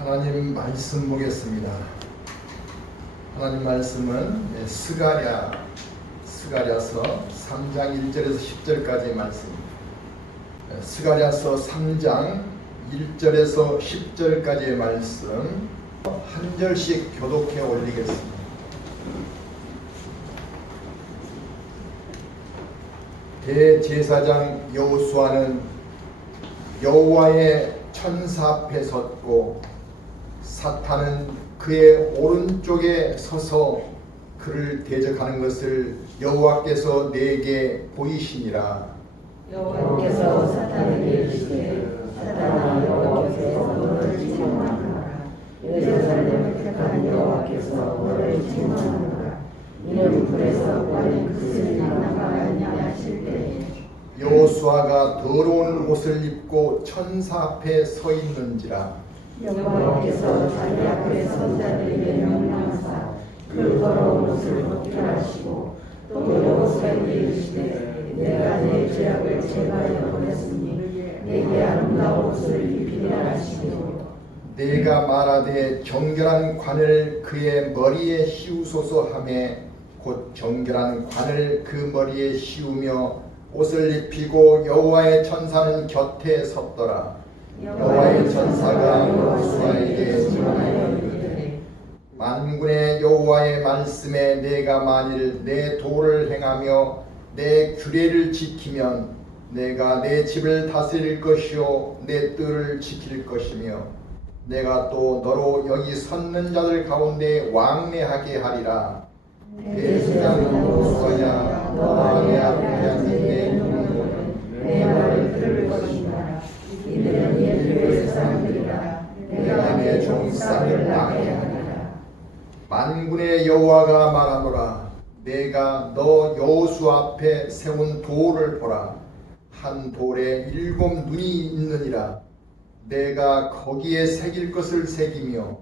하나님 말씀 보겠습니다. 하나님 말씀은 스가랴서 3장 1절에서 10절까지의 말씀입니다. 스가랴서 3장 1절에서 10절까지의 말씀 한 절씩 교독해 올리겠습니다. 대제사장 여호수아는 여호와의 천사 앞에 섰고 사탄은 그의 오른쪽에 서서 그를 대적하는 것을 여호와께서 내게 보이시니라. 여호와께서 사탄에게 이르시되 사탄아, 여호와께서 너를 책망하노라. 예루살렘을 택한 여호와께서 너를 책망하노라. 이는 불에서 꺼낸 그슬이 나가느냐 하실 때에 여호수아가 더러운 옷을 입고 천사 앞에 서 있는지라. 여호와께서 자기 앞에 선 자들에게 명령하사 그 더러운 옷을 벗기라 하시고 또 여호수아에게 이르시되 내가 내 죄악을 제거하여 버렸으니 내게 아름다운 옷을 입히라 하시고 내가 말하되 정결한 관을 그의 머리에 씌우소서 하매 곧 정결한 관을 그 머리에 씌우며 옷을 입히고 여호와의 천사는 곁에 섰더라. 여호와의 천사가 여호수아에게 전하여 이르되 만군의 여호와의 말씀에 내가 만일 내 도를 행하며 내 규례를 지키면 내가 내 집을 다스릴 것이요 내 뜰을 지킬 것이며 내가 또 너로 여기 섰는 자들 가운데 왕래하게 하리라. 대제사장 여호수아야, 너와 내 앞에 앉은 내 형제들은 내 말을 들을 것이다. 이들은 예루의 사람들이라. 내가 내 종상을 나게 하리라. 만군의 여호와가 말하노라. 내가 너 여호수아 앞에 세운 돌을 보라. 한 돌에 7 눈이 있느니라. 내가 거기에 새길 것을 새기며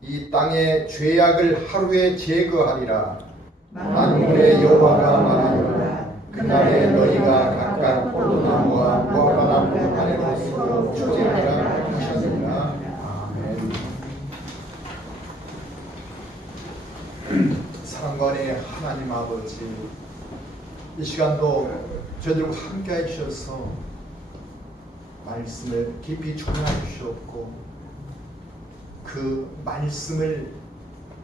이 땅의 죄악을 하루에 제거하리라. 만군의 여호와가 말하노라. 그날에 너희가 각각 포도나무와 무화과나무 아래로 서로 주제하라 하셨느니라. 아멘. 사랑관의 하나님 아버지, 이 시간도 저희들과 함께 해주셔서 말씀을 깊이 총명해 주셨고 그 말씀을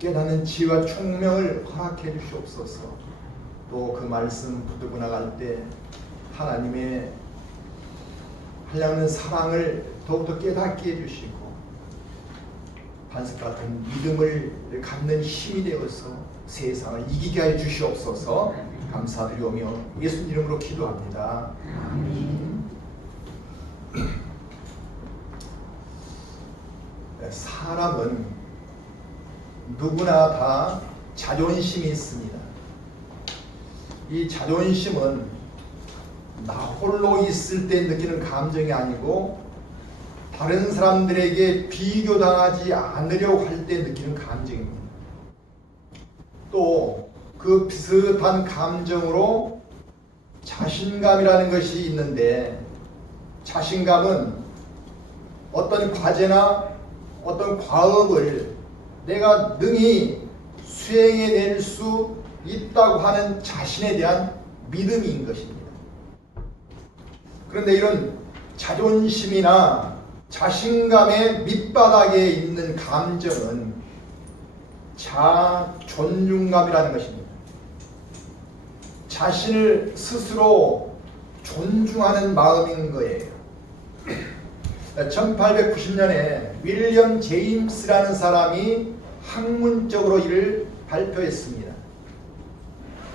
깨닫는 지혜와 총명을 허락해 주시옵소서. 또 그 말씀 붙들고 나갈 때 하나님의 하려는 사랑을 더욱더 깨닫게 해주시고 반석 같은 믿음을 갖는 힘이 되어서 세상을 이기게 해 주시옵소서. 감사드리오며 예수님 이름으로 기도합니다. 사람은 누구나 다 자존심이 있습니다. 이 자존심은 나 홀로 있을 때 느끼는 감정이 아니고 다른 사람들에게 비교당하지 않으려고 할 때 느끼는 감정입니다. 또 그 비슷한 감정으로 자신감이라는 것이 있는데, 자신감은 어떤 과제나 어떤 과업을 내가 능히 수행해낼 수 있다고 하는 자신에 대한 믿음인 것입니다. 그런데 이런 자존심이나 자신감의 밑바닥에 있는 감정은 자존중감이라는 것입니다. 자신을 스스로 존중하는 마음인 거예요. 1890년에 윌리엄 제임스라는 사람이 학문적으로 이를 발표했습니다.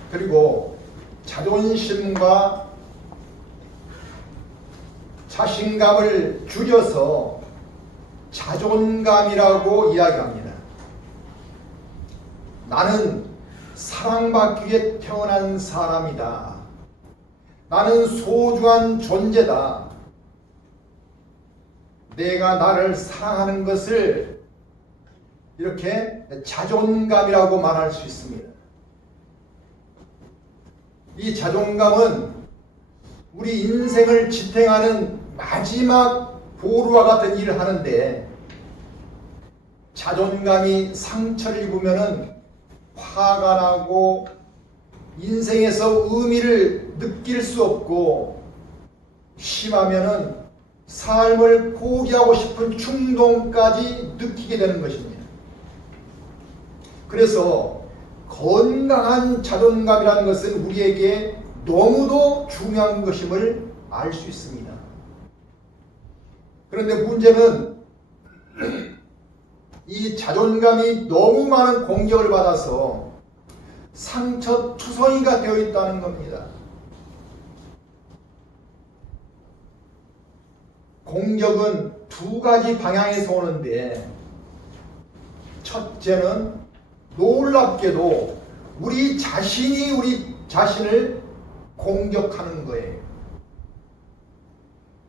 그리고 자존심과 자신감을 줄여서 자존감이라고 이야기합니다. 나는 사랑받기 위해 태어난 사람이다. 나는 소중한 존재다. 내가 나를 사랑하는 것을 이렇게 자존감이라고 말할 수 있습니다. 이 자존감은 우리 인생을 지탱하는 마지막 보루와 같은 일을 하는데 자존감이 상처를 입으면은 화가 나고 인생에서 의미를 느낄 수 없고 심하면은 삶을 포기하고 싶은 충동까지 느끼게 되는 것입니다. 그래서 건강한 자존감이라는 것은 우리에게 너무도 중요한 것임을 알 수 있습니다. 그런데 문제는 이 자존감이 너무 많은 공격을 받아서 상처투성이가 되어 있다는 겁니다. 공격은 두 가지 방향에서 오는데, 첫째는 놀랍게도 우리 자신이 우리 자신을 공격하는 거예요.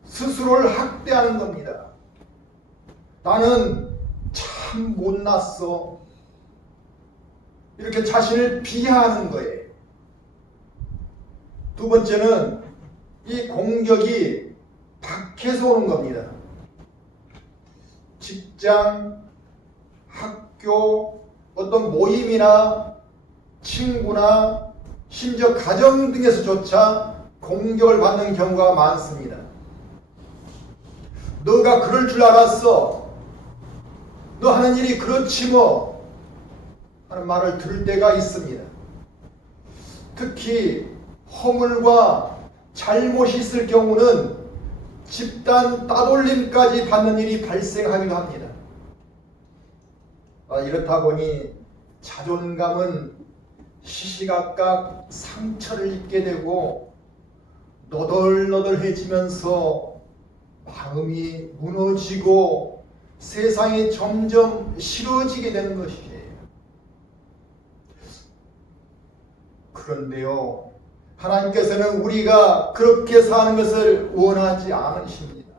스스로를 학대하는 겁니다. 나는 참 못났어. 이렇게 자신을 비하하는 거예요. 두 번째는 이 공격이 밖에서 오는 겁니다. 직장, 학교, 어떤 모임이나 친구나 심지어 가정 등에서조차 공격을 받는 경우가 많습니다. 너가 그럴 줄 알았어. 너 하는 일이 그렇지 뭐 하는 말을 들을 때가 있습니다. 특히 허물과 잘못이 있을 경우는 집단 따돌림까지 받는 일이 발생하기도 합니다. 이렇다 보니 자존감은 시시각각 상처를 입게 되고 너덜너덜해지면서 마음이 무너지고 세상이 점점 싫어지게 되는 것이에요. 그런데요, 하나님께서는 우리가 그렇게 사는 것을 원하지 않으십니다.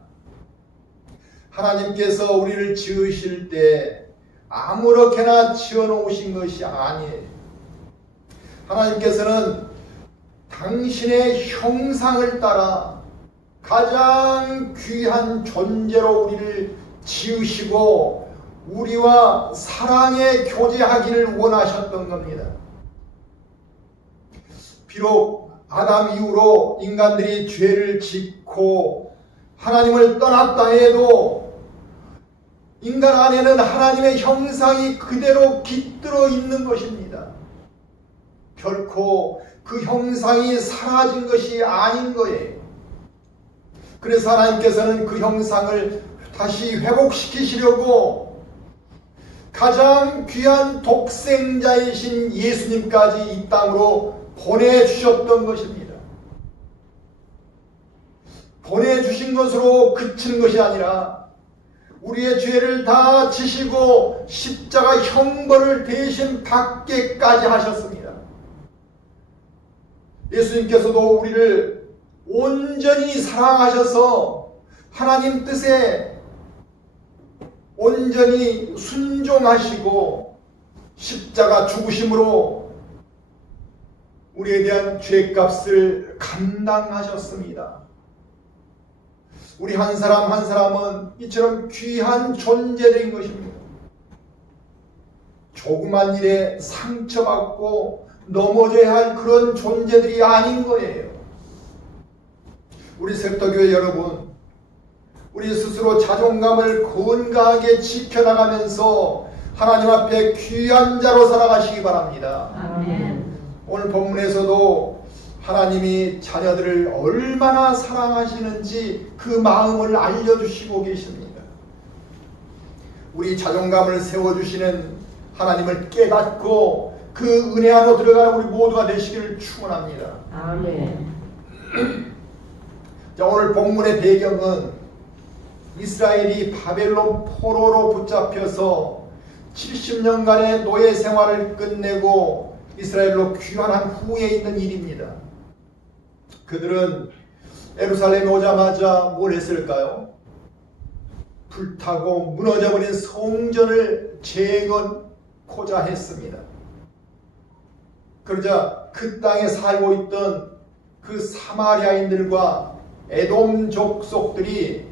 하나님께서 우리를 지으실 때 아무렇게나 지어놓으신 것이 아니에요. 하나님께서는 당신의 형상을 따라 가장 귀한 존재로 우리를 지으시고 우리와 사랑의 교제하기를 원하셨던 겁니다. 비록 아담 이후로 인간들이 죄를 짓고 하나님을 떠났다 해도 인간 안에는 하나님의 형상이 그대로 깃들어 있는 것입니다. 결코 그 형상이 사라진 것이 아닌 거예요. 그래서 하나님께서는 그 형상을 다시 회복시키시려고 가장 귀한 독생자이신 예수님까지 이 땅으로 보내주셨던 것입니다. 보내주신 것으로 그치는 것이 아니라 우리의 죄를 다 지시고 십자가 형벌을 대신 받게까지 하셨습니다. 예수님께서도 우리를 온전히 사랑하셔서 하나님 뜻에 온전히 순종하시고 십자가 죽으심으로 우리에 대한 죄값을 감당하셨습니다. 우리 한 사람 한 사람은 이처럼 귀한 존재들인 것입니다. 조그만 일에 상처받고 넘어져야 할 그런 존재들이 아닌 거예요. 우리 새벽교회 여러분, 우리 스스로 자존감을 건강하게 지켜나가면서 하나님 앞에 귀한 자로 살아가시기 바랍니다. 아멘. 오늘 본문에서도 하나님이 자녀들을 얼마나 사랑하시는지 그 마음을 알려주시고 계십니다. 우리 자존감을 세워주시는 하나님을 깨닫고 그 은혜 안으로 들어가는 우리 모두가 되시기를 축원합니다. 아멘. 자, 오늘 본문의 배경은 이스라엘이 바벨론 포로로 붙잡혀서 70년간의 노예 생활을 끝내고 이스라엘로 귀환한 후에 있는 일입니다. 그들은 예루살렘에 오자마자 뭘 했을까요? 불타고 무너져버린 성전을 재건코자 했습니다. 그러자 그 땅에 살고 있던 그 사마리아인들과 에돔 족속들이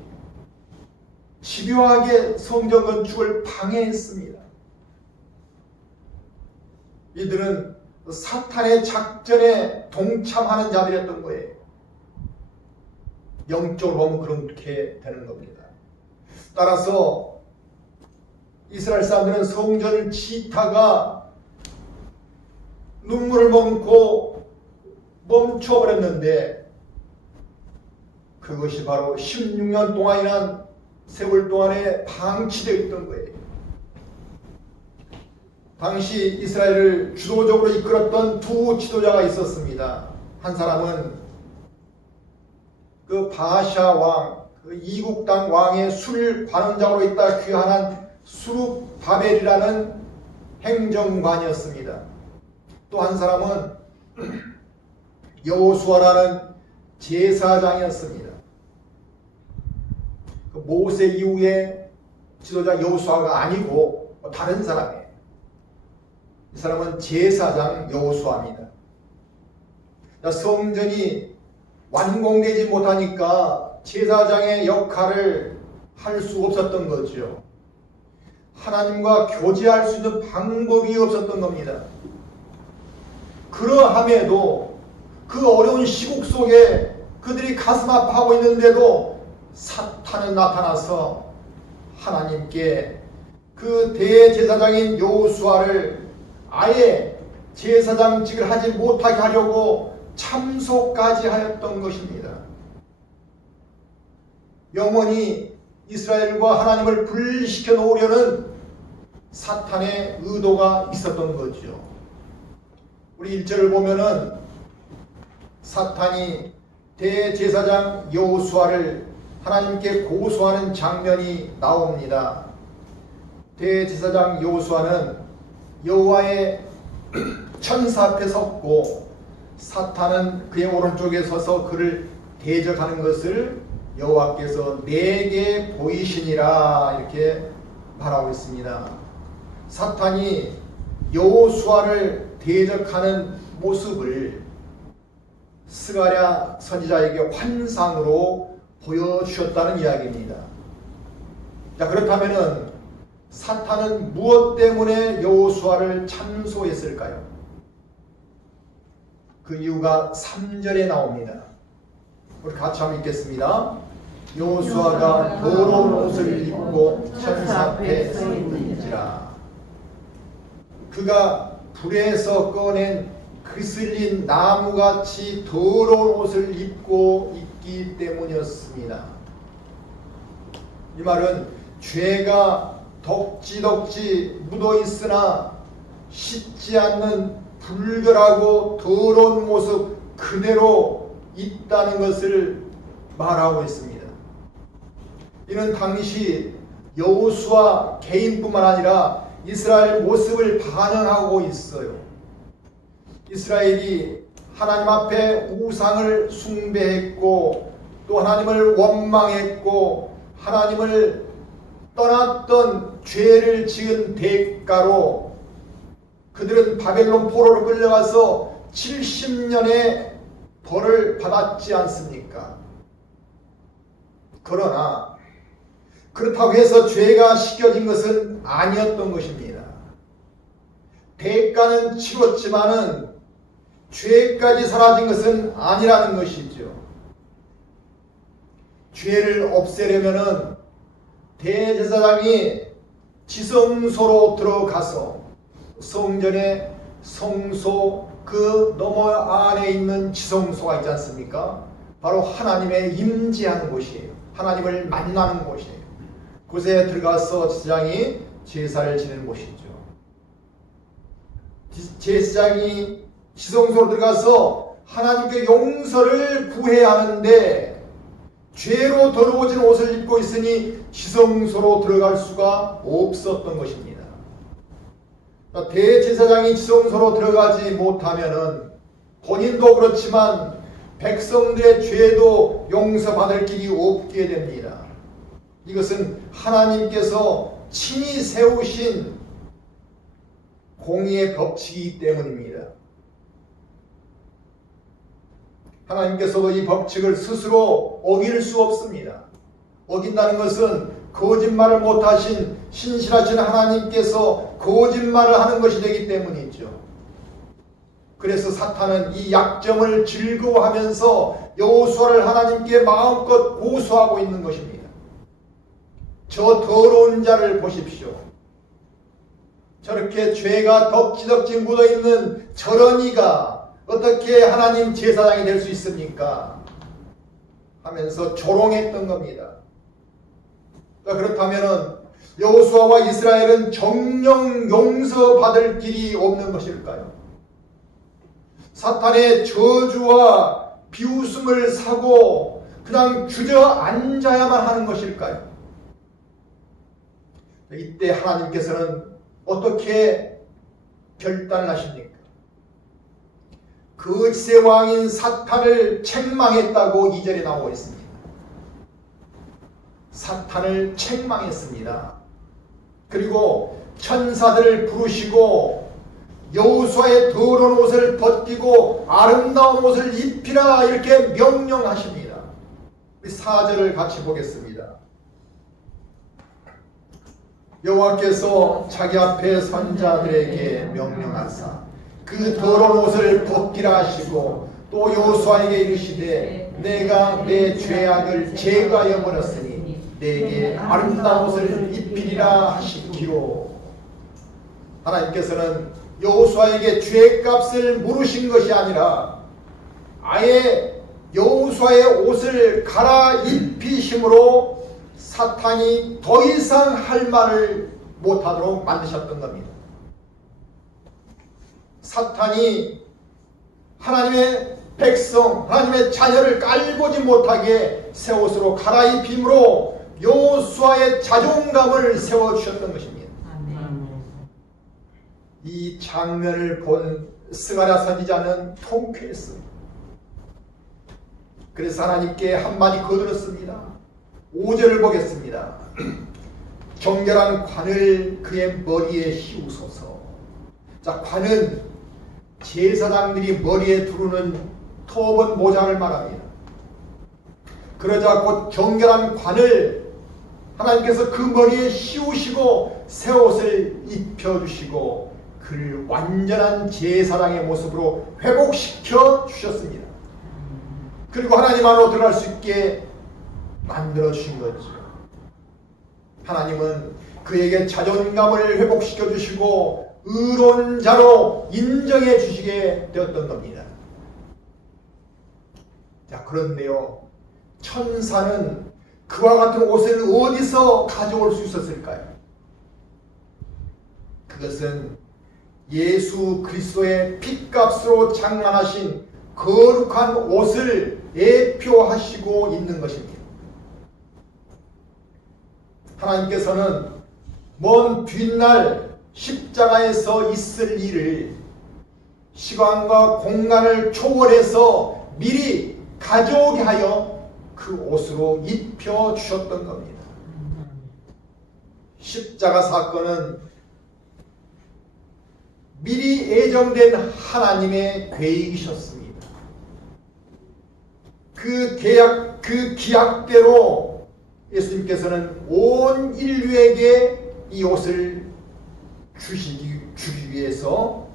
집요하게 성전 건축을 방해했습니다. 이들은 사탄의 작전에 동참하는 자들이었던 거예요. 영적으로 보면 그렇게 되는 겁니다. 따라서 이스라엘 사람들은 성전을 짓다가 눈물을 머금고 멈춰버렸는데, 그것이 바로 16년 동안이란 세월 동안에 방치되어 있던 거예요. 당시 이스라엘을 주도적으로 이끌었던 두 지도자가 있었습니다. 한 사람은 그 바샤 왕, 그 이국당 왕의 술 관원장으로 있다 귀환한 수룹바벨이라는 행정관이었습니다. 또 한 사람은 여호수아라는 제사장이었습니다. 그 모세 이후의 지도자 여호수아가 아니고 다른 사람이에요. 이 사람은 제사장 여호수아입니다. 성전이 완공되지 못하니까 제사장의 역할을 할 수 없었던 거죠. 하나님과 교제할 수 있는 방법이 없었던 겁니다. 그러함에도 그 어려운 시국 속에 그들이 가슴 아파하고 있는데도 사탄은 나타나서 하나님께 그 대제사장인 여호수아를 아예 제사장직을 하지 못하게 하려고 참소까지 하였던 것입니다. 영원히 이스라엘과 하나님을 분리시켜 놓으려는 사탄의 의도가 있었던 거죠. 우리 1절을 보면은 사탄이 대제사장 여호수아를 하나님께 고소하는 장면이 나옵니다. 대제사장 여호수아는 여호와의 천사 앞에 섰고 사탄은 그의 오른쪽에 서서 그를 대적하는 것을 여호와께서 내게 보이시니라 이렇게 말하고 있습니다. 사탄이 여호수아를 대적하는 모습을 스가랴 선지자에게 환상으로 보여주셨다는 이야기입니다. 자, 그렇다면은 사탄은 무엇 때문에 여호수아를 참소했을까요? 그 이유가 3절에 나옵니다. 우리 같이 한번 읽겠습니다. 여호수아가 더러운 옷을 입고 천사 앞에 서 있는지라. 그가 불에서 꺼낸 그슬린 나무같이 더러운 옷을 입고 있기 때문이었습니다. 이 말은 죄가 덕지덕지 묻어있으나 씻지 않는 불결하고 더러운 모습 그대로 있다는 것을 말하고 있습니다. 이는 당시 여호수아 개인뿐만 아니라 이스라엘 모습을 반영하고 있어요. 이스라엘이 하나님 앞에 우상을 숭배했고 또 하나님을 원망했고 하나님을 떠났던 죄를 지은 대가로 그들은 바벨론 포로로 끌려가서 70년의 벌을 받았지 않습니까? 그러나 그렇다고 해서 죄가 씻겨진 것은 아니었던 것입니다. 대가는 치렀지만은 죄까지 사라진 것은 아니라는 것이죠. 죄를 없애려면은 대제사장이 지성소로 들어가서 성전의 성소 그 너머 안에 있는 지성소가 있지 않습니까? 바로 하나님의 임재하는 곳이에요. 하나님을 만나는 곳이에요. 그곳에 들어가서 제사장이 제사를 지내는 곳이죠. 제사장이 지성소로 들어가서 하나님께 용서를 구해야 하는데 죄로 더러워진 옷을 입고 있으니 지성소로 들어갈 수가 없었던 것입니다. 대제사장이 지성소로 들어가지 못하면은 본인도 그렇지만 백성들의 죄도 용서받을 길이 없게 됩니다. 이것은 하나님께서 친히 세우신 공의의 법칙이기 때문입니다. 하나님께서도 이 법칙을 스스로 어길 수 없습니다. 어긴다는 것은 거짓말을 못하신 신실하신 하나님께서 거짓말을 하는 것이 되기 때문이죠. 그래서 사탄은 이 약점을 즐거워하면서 여호수아를 하나님께 마음껏 고소하고 있는 것입니다. 저 더러운 자를 보십시오. 저렇게 죄가 덕지덕지 묻어있는 저런 이가 어떻게 하나님 제사장이 될 수 있습니까? 하면서 조롱했던 겁니다. 그렇다면 여호수아와 이스라엘은 정령 용서받을 길이 없는 것일까요? 사탄의 저주와 비웃음을 사고 그냥 주저앉아야만 하는 것일까요? 이때 하나님께서는 어떻게 결단을 하십니까? 거짓의 왕인 사탄을 책망했다고 2절에 나오고 있습니다. 사탄을 책망했습니다. 그리고 천사들을 부르시고 여호수아의 더러운 옷을 벗기고 아름다운 옷을 입히라 이렇게 명령하십니다. 우리 4절을 같이 보겠습니다. 여호와께서 자기 앞에 선자들에게 명령하사 그 더러운 옷을 벗기라 하시고 또 여호수아에게 이르시되 내가 내 죄악을 제거하여 버렸으니 내게 아름다운 옷을 입히리라 하시기로. 하나님께서는 여호수아에게 죄값을 물으신 것이 아니라 아예 여호수아의 옷을 갈아입히심으로 사탄이 더 이상 할 말을 못하도록 만드셨던 겁니다. 사탄이 하나님의 백성, 하나님의 자녀를 깔보지 못하게 새 옷으로 갈아입힘으로 여호수아의 자존감을 세워주셨던 것입니다. 이 장면을 본 스가랴 선지자는 통쾌했습니다. 그래서 하나님께 한마디 거들었습니다. 5절을 보겠습니다. 정결한 관을 그의 머리에 씌우소서. 자, 관은 제사장들이 머리에 두르는 터번 모자를 말합니다. 그러자 곧 정결한 관을 하나님께서 그 머리에 씌우시고 새 옷을 입혀주시고 그를 완전한 제사장의 모습으로 회복시켜 주셨습니다. 그리고 하나님 안으로 들어갈 수 있게 만들어 주신 거죠. 하나님은 그에게 자존감을 회복시켜 주시고 의로운 자로 인정해 주시게 되었던 겁니다. 자, 그런데요, 천사는 그와 같은 옷을 어디서 가져올 수 있었을까요? 그것은 예수 그리스도의 핏값으로 장만하신 거룩한 옷을 예표하시고 있는 것입니다. 하나님께서는 먼 뒷날 십자가에서 있을 일을 시간과 공간을 초월해서 미리 가져오게 하여 그 옷으로 입혀주셨던 겁니다. 십자가 사건은 미리 예정된 하나님의 계획이셨습니다. 그 기약대로 예수님께서는 온 인류에게 이 옷을 주기 위해서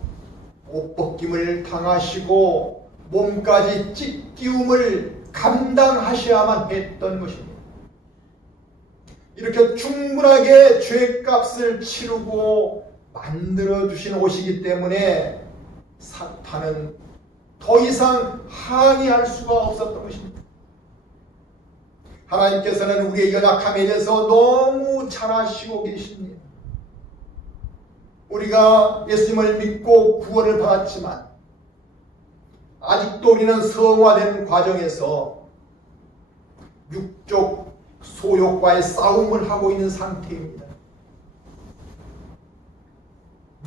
옷벗김을 당하시고 몸까지 찢기움을 감당하셔야만 했던 것입니다. 이렇게 충분하게 죄값을 치르고 만들어주신 옷이기 때문에 사탄은 더 이상 항의할 수가 없었던 것입니다. 하나님께서는 우리의 연약함에 대해서 너무 잘 아시고 계십니다. 우리가 예수님을 믿고 구원을 받았지만 아직도 우리는 성화된 과정에서 육적 소욕과의 싸움을 하고 있는 상태입니다.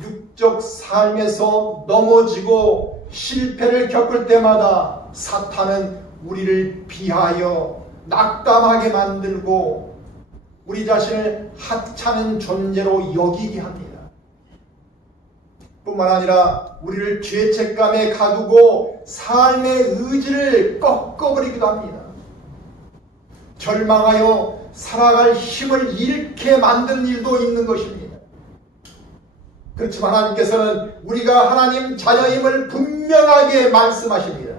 육적 삶에서 넘어지고 실패를 겪을 때마다 사탄은 우리를 비하여 낙담하게 만들고 우리 자신을 하찮은 존재로 여기게 합니다. 뿐만 아니라 우리를 죄책감에 가두고 삶의 의지를 꺾어버리기도 합니다. 절망하여 살아갈 힘을 잃게 만든 일도 있는 것입니다. 그렇지만 하나님께서는 우리가 하나님 자녀임을 분명하게 말씀하십니다.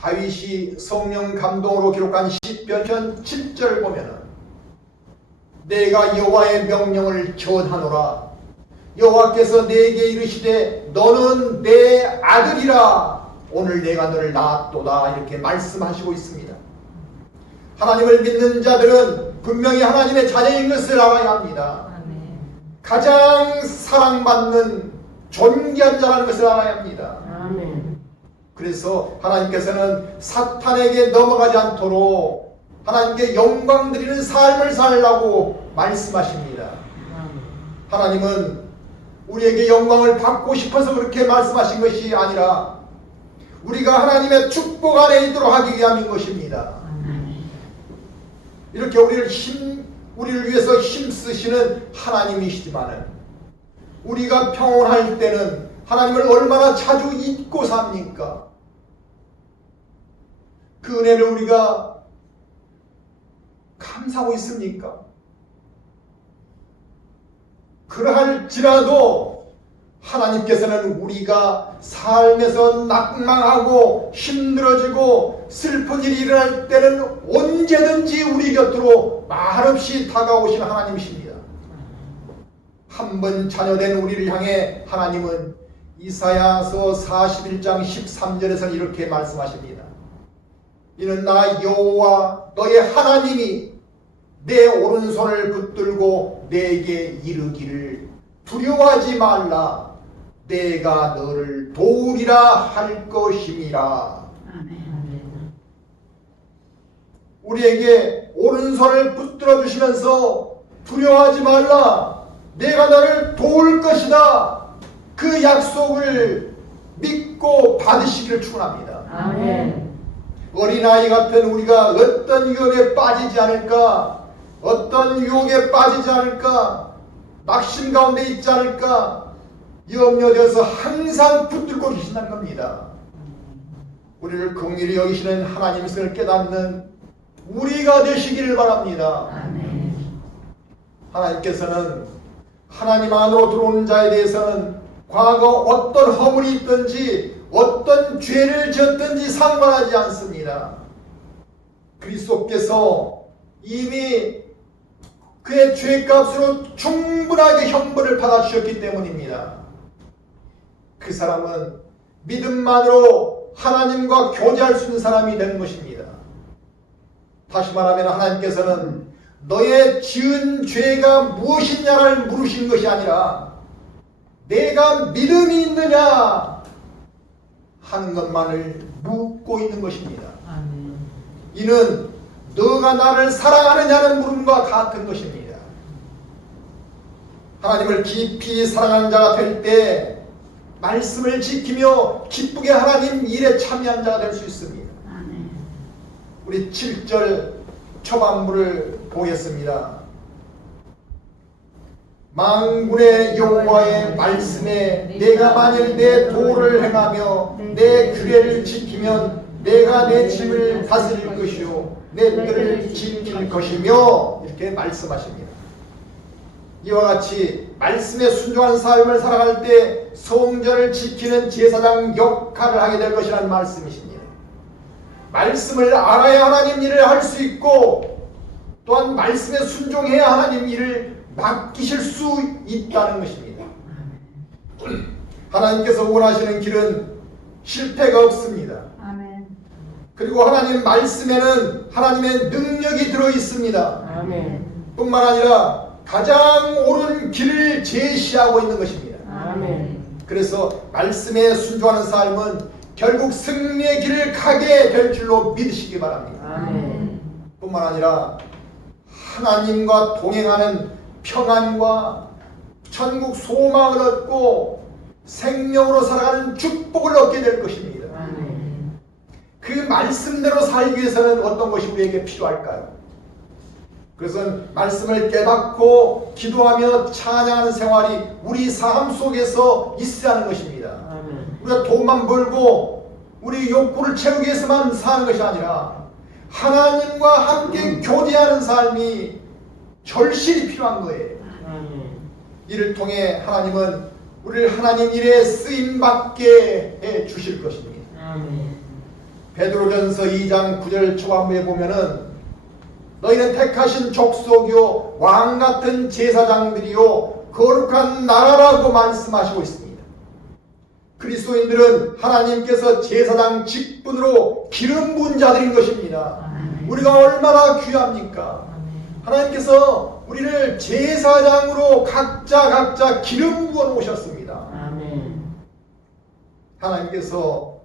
다윗이 성령 감동으로 기록한 시편 7절 보면은 내가 여호와의 명령을 전하노라. 여호와께서 내게 이르시되 너는 내 아들이라. 오늘 내가 너를 낳았도다. 이렇게 말씀하시고 있습니다. 하나님을 믿는 자들은 분명히 하나님의 자녀인 것을 알아야 합니다. 가장 사랑받는 존귀한 자라는 것을 알아야 합니다. 아멘. 그래서 하나님께서는 사탄에게 넘어가지 않도록 하나님께 영광 드리는 삶을 살라고 말씀하십니다. 하나님은 우리에게 영광을 받고 싶어서 그렇게 말씀하신 것이 아니라 우리가 하나님의 축복 안에 있도록 하기 위함인 것입니다. 이렇게 우리를 위해서 힘쓰시는 하나님이시지만 우리가 평온할 때는 하나님을 얼마나 자주 잊고 삽니까? 그 은혜를 우리가 감사하고 있습니까? 그러할지라도 하나님께서는 우리가 삶에서 낙망하고 힘들어지고 슬픈 일이 일어날 때는 언제든지 우리 곁으로 말없이 다가오시는 하나님이십니다. 한 번 자녀된 우리를 향해 하나님은 이사야서 41장 13절에서 이렇게 말씀하십니다. 이는 나 여호와 너의 하나님이 내 오른손을 붙들고 내게 이르기를 두려워하지 말라. 내가 너를 도우리라 할 것임이라. 우리에게 오른손을 붙들어 주시면서 두려워하지 말라. 내가 너를 도울 것이다. 그 약속을 믿고 받으시기를 축원합니다. 아멘. 어린아이 같은 우리가 어떤 위험에 빠지지 않을까, 어떤 유혹에 빠지지 않을까, 낙심 가운데 있지 않을까 염려되어서 항상 붙들고 계신다는 겁니다. 우리를 긍휼히 여기시는 하나님을 깨닫는 우리가 되시기를 바랍니다. 아멘. 하나님께서는 하나님 안으로 들어오는 자에 대해서는 과거 어떤 허물이 있든지 어떤 죄를 지었든지 상관하지 않습니다. 그리스도께서 이미 그의 죄값으로 충분하게 형벌을 받아주셨기 때문입니다. 그 사람은 믿음만으로 하나님과 교제할 수 있는 사람이 되는 것입니다. 다시 말하면 하나님께서는 너의 지은 죄가 무엇이냐를 물으신 것이 아니라 내가 믿음이 있느냐 하는 것만을 묻고 있는 것입니다. 이는 너가 나를 사랑하느냐는 물음과 같은 것입니다. 하나님을 깊이 사랑하는 자가 될 때 말씀을 지키며 기쁘게 하나님 일에 참여한 자가 될 수 있습니다. 우리 7절 초반부를 보겠습니다. 만군의 여호와의 말씀에 내가 만일 내 도를 행하며 내 규례를 지키면 내가 내 집을 다스릴 것이요 내 뜰을 지킬 것이며 이렇게 말씀하십니다. 이와 같이 말씀에 순종하는 삶을 살아갈 때 성전을 지키는 제사장 역할을 하게 될 것이라는 말씀이십니다. 말씀을 알아야 하나님 일을 할 수 있고 또한 말씀에 순종해야 하나님 일을 맡기실 수 있다는 것입니다. 하나님께서 원하시는 길은 실패가 없습니다. 그리고 하나님 말씀에는 하나님의 능력이 들어 있습니다. 뿐만 아니라 가장 옳은 길을 제시하고 있는 것입니다. 그래서 말씀에 순종하는 삶은 결국 승리의 길을 가게 될 줄로 믿으시기 바랍니다. 뿐만 아니라 하나님과 동행하는 평안과 천국 소망을 얻고 생명으로 살아가는 축복을 얻게 될 것입니다. 그 말씀대로 살기 위해서는 어떤 것이 우리에게 필요할까요? 그것은 말씀을 깨닫고 기도하며 찬양하는 생활이 우리 삶 속에서 있어야 하는 것입니다. 우리가 돈만 벌고 우리 욕구를 채우기 위해서만 사는 것이 아니라 하나님과 함께 교제하는 삶이 절실히 필요한 거예요. 이를 통해 하나님은 우리를 하나님 일에 쓰임받게 해 주실 것입니다. 베드로전서 2장 9절 초반부에 보면은 너희는 택하신 족속이요 왕같은 제사장들이요 거룩한 나라라고 말씀하시고 있습니다. 그리스도인들은 하나님께서 제사장 직분으로 기름 부은 자들인 것입니다. 우리가 얼마나 귀합니까? 하나님께서 우리를 제사장으로 각자 기름 부어 놓으셨습니다. 하나님께서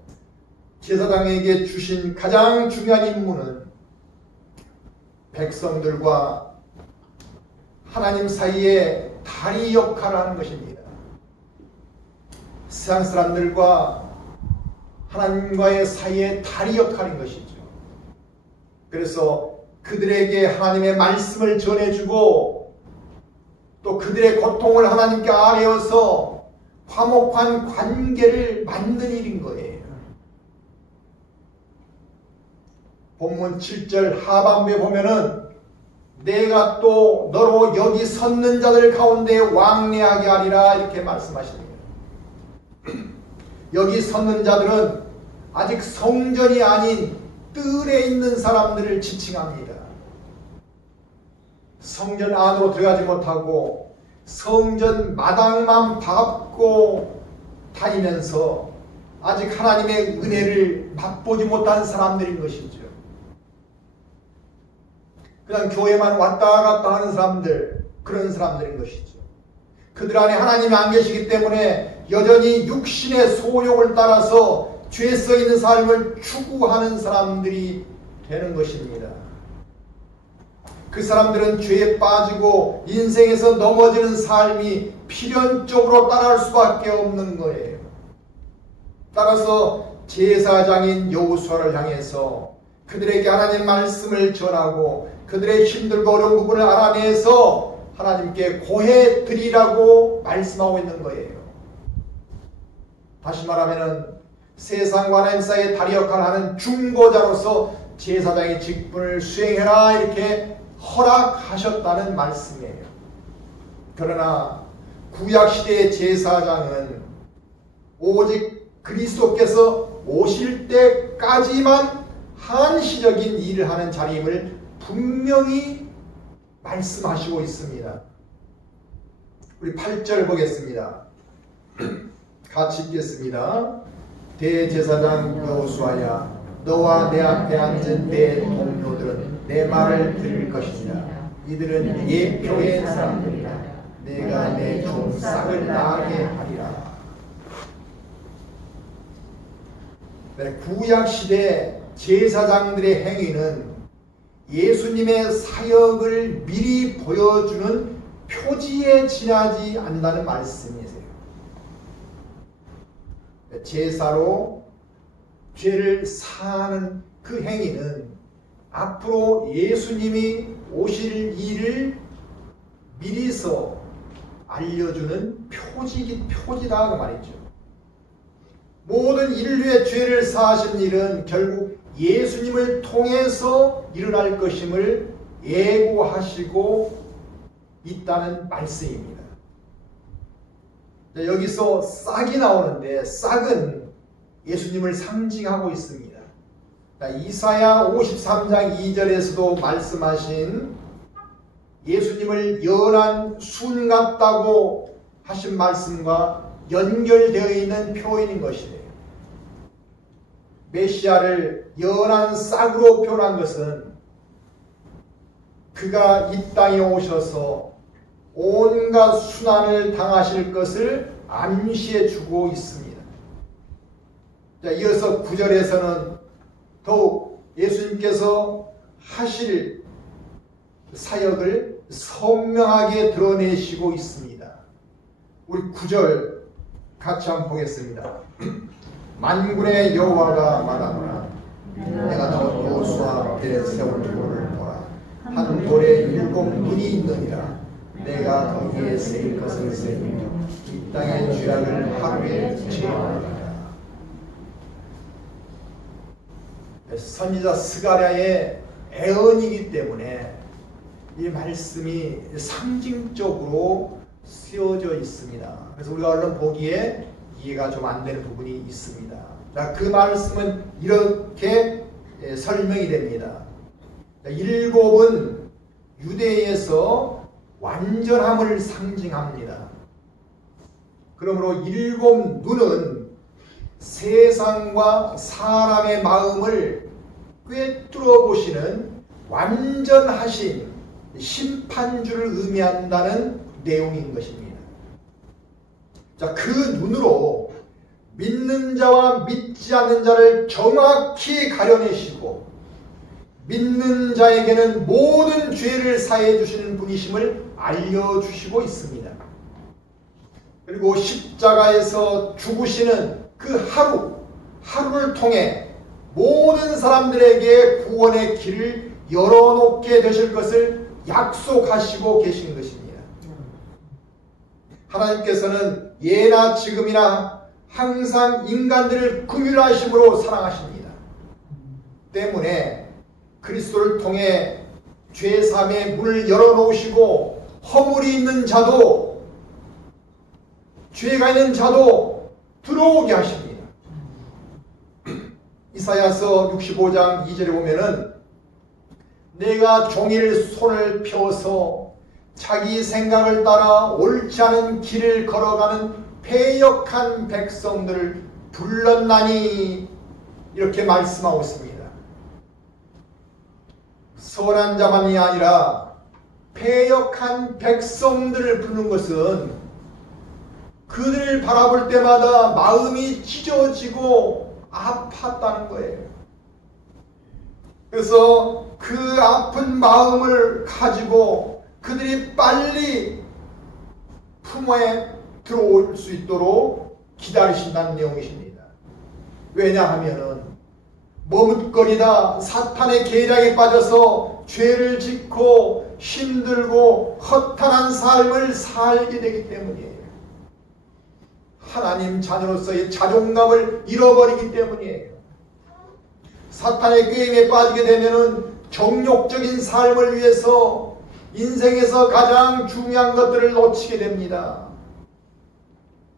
제사장에게 주신 가장 중요한 임무는 백성들과 하나님 사이에 다리 역할을 하는 것입니다. 세상 사람들과 하나님과의 사이에 다리 역할인 것이죠. 그래서 그들에게 하나님의 말씀을 전해주고 또 그들의 고통을 하나님께 아뢰어서 화목한 관계를 만드는 일인 거예요. 본문 7절 하반부에 보면은 내가 또 너로 여기 섰는 자들 가운데 왕래하게 하리라 이렇게 말씀하십니다. 여기 섰는 자들은 아직 성전이 아닌 뜰에 있는 사람들을 지칭합니다. 성전 안으로 들어가지 못하고 성전 마당만 밟고 다니면서 아직 하나님의 은혜를 맛보지 못한 사람들인 것이죠. 그냥 교회만 왔다 갔다 하는 사람들, 그런 사람들인 것이죠. 그들 안에 하나님이 안 계시기 때문에 여전히 육신의 소욕을 따라서 죄에 써 있는 삶을 추구하는 사람들이 되는 것입니다. 그 사람들은 죄에 빠지고 인생에서 넘어지는 삶이 필연적으로 따라올 수밖에 없는 거예요. 따라서 제사장인 여호수아를 향해서 그들에게 하나님 말씀을 전하고 그들의 힘들고 어려운 부분을 알아내서 하나님께 고해 드리라고 말씀하고 있는 거예요. 다시 말하면 세상과 하나님 사이에 다리 역할을 하는 중보자로서 제사장의 직분을 수행해라 이렇게 허락하셨다는 말씀이에요. 그러나 구약시대의 제사장은 오직 그리스도께서 오실 때까지만 한시적인 일을 하는 자리임을 분명히 말씀하시고 있습니다. 우리 8절 보겠습니다. 같이 읽겠습니다. 대제사장 여호수아야, 너와 내 앞에 앉은 내 동료들은 내 말을 들을 것이니라. 이들은 예표의 사람들이라. 내가 내 종 싹을 나게 하리라. 네, 구약시대 제사장들의 행위는 예수님의 사역을 미리 보여주는 표지에 지나지 않는다는 말씀이세요. 제사로 죄를 사하는 그 행위는 앞으로 예수님이 오실 일을 미리서 알려주는 표지다 그 말이죠. 모든 인류의 죄를 사하신 일은 결국 예수님을 통해서 일어날 것임을 예고하시고 있다는 말씀입니다. 여기서 싹이 나오는데 싹은 예수님을 상징하고 있습니다. 이사야 53장 2절에서도 말씀하신 예수님을 연한 순 같다고 하신 말씀과 연결되어 있는 표현인 것이에요. 메시아를 연한 싹으로 표현한 것은 그가 이 땅에 오셔서 온갖 순환을 당하실 것을 암시해 주고 있습니다. 이어서 9절에서는 더욱 예수님께서 하실 사역을 선명하게 드러내시고 있습니다. 우리 9절 같이 한번 보겠습니다. 만군의 여호와가 말하노라. 내가 너 여호수아 앞에 세울 돌을 보라. 한 돌에 7 눈이 있느니라. 내가 거기에 세일 것을 세우며 이 땅의 죄악을 하루에 제어하리라. 선지자 스가랴의 애언이기 때문에 이 말씀이 상징적으로 쓰여져 있습니다. 그래서 우리가 얼른 보기에 이해가 좀 안 되는 부분이 있습니다. 자, 그 말씀은 이렇게 설명이 됩니다. 일곱은 유대에서 완전함을 상징합니다. 그러므로 일곱 눈은 세상과 사람의 마음을 꿰뚫어 보시는 완전하신 심판주를 의미한다는 내용인 것입니다. 자, 그 눈으로 믿는 자와 믿지 않는 자를 정확히 가려내시고 믿는 자에게는 모든 죄를 사해 주시는 분이심을 알려주시고 있습니다. 그리고 십자가에서 죽으시는 그 하루를 통해 모든 사람들에게 구원의 길을 열어놓게 되실 것을 약속하시고 계신 것입니다. 하나님께서는 예나 지금이나 항상 인간들을 긍휼하심으로 사랑하십니다. 때문에 그리스도를 통해 죄사함의 문을 열어놓으시고 허물이 있는 자도 죄가 있는 자도 들어오게 하십니다. 이사야서 65장 2절에 보면은 내가 종일 손을 펴서 자기 생각을 따라 옳지 않은 길을 걸어가는 패역한 백성들을 불렀나니 이렇게 말씀하고 있습니다. 선한 자만이 아니라 패역한 백성들을 부르는 것은 그들을 바라볼 때마다 마음이 찢어지고 아팠다는 거예요. 그래서 그 아픈 마음을 가지고 그들이 빨리 품에 들어올 수 있도록 기다리신다는 내용이십니다. 왜냐하면은 머뭇거리다 사탄의 계략에 빠져서 죄를 짓고 힘들고 허탄한 삶을 살게 되기 때문이에요. 하나님 자녀로서의 자존감을 잃어버리기 때문이에요. 사탄의 게임에 빠지게 되면은 정욕적인 삶을 위해서 인생에서 가장 중요한 것들을 놓치게 됩니다.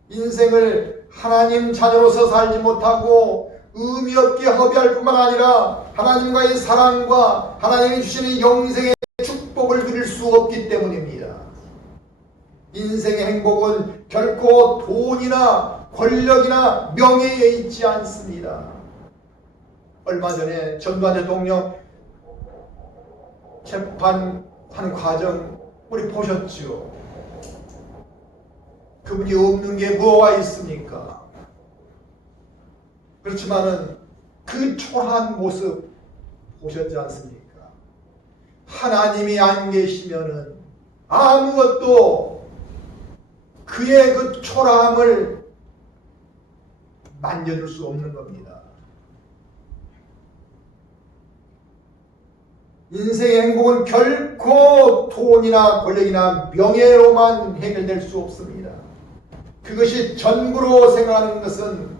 인생을 하나님 자녀로서 살지 못하고 의미 없게 허비할 뿐만 아니라 하나님과의 사랑과 하나님이 주시는 영생의 축복을 누릴 수 없기 때문입니다. 인생의 행복은 결코 돈이나 권력이나 명예에 있지 않습니다. 얼마 전에 전두환 대통령 재판하는 과정 우리 보셨죠? 그분이 없는 게 뭐가 있습니까? 그렇지만은 그 초라한 모습 보셨지 않습니까? 하나님이 안 계시면은 아무것도 그의 그 초라함을 만져줄 수 없는 겁니다. 인생의 행복은 결코 돈이나 권력이나 명예로만 해결될 수 없습니다. 그것이 전부로 생각하는 것은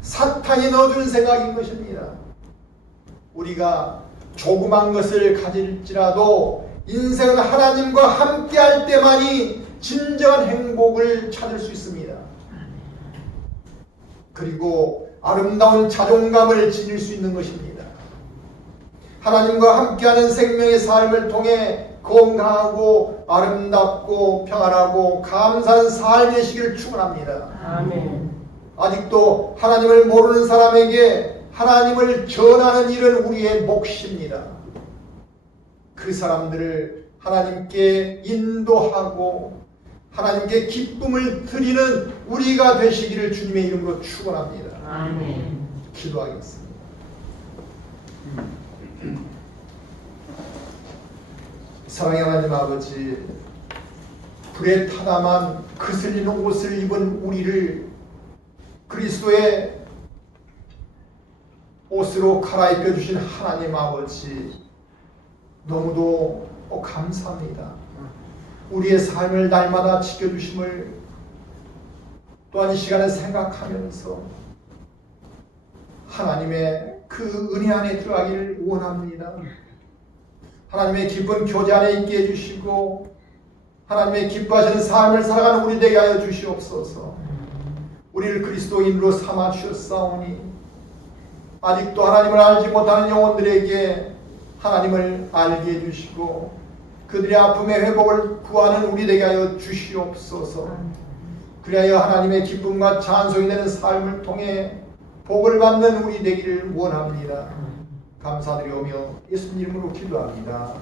사탄이 넣어주는 생각인 것입니다. 우리가 조그만 것을 가질지라도 인생은 하나님과 함께할 때만이 진정한 행복을 찾을 수 있습니다. 그리고 아름다운 자존감을 지닐 수 있는 것입니다. 하나님과 함께하는 생명의 삶을 통해 건강하고 아름답고 평안하고 감사한 삶이 되시기를 축원합니다. 아멘. 아직도 하나님을 모르는 사람에게 하나님을 전하는 일은 우리의 몫입니다. 그 사람들을 하나님께 인도하고 하나님께 기쁨을 드리는 우리가 되시기를 주님의 이름으로 축원합니다. 아멘. 기도하겠습니다. 사랑의 하나님 아버지, 불에 타담한 그슬린 옷을 입은 우리를 그리스도의 옷으로 갈아입혀 주신 하나님 아버지, 너무도 감사합니다. 우리의 삶을 날마다 지켜주심을 또한 이 시간에 생각하면서 하나님의 그 은혜 안에 들어가기를 원합니다. 하나님의 기쁜 교제 안에 있게 해주시고 하나님의 기뻐하시는 삶을 살아가는 우리 되게 하여 주시옵소서. 우리를 그리스도인으로 삼아 주셨사오니 아직도 하나님을 알지 못하는 영혼들에게 하나님을 알게 해주시고 그들의 아픔의 회복을 구하는 우리 되게 하여 주시옵소서. 그리하여 하나님의 기쁨과 찬송이 되는 삶을 통해 복을 받는 우리 되기를 원합니다. 감사드리오며 예수님 이름으로 기도합니다.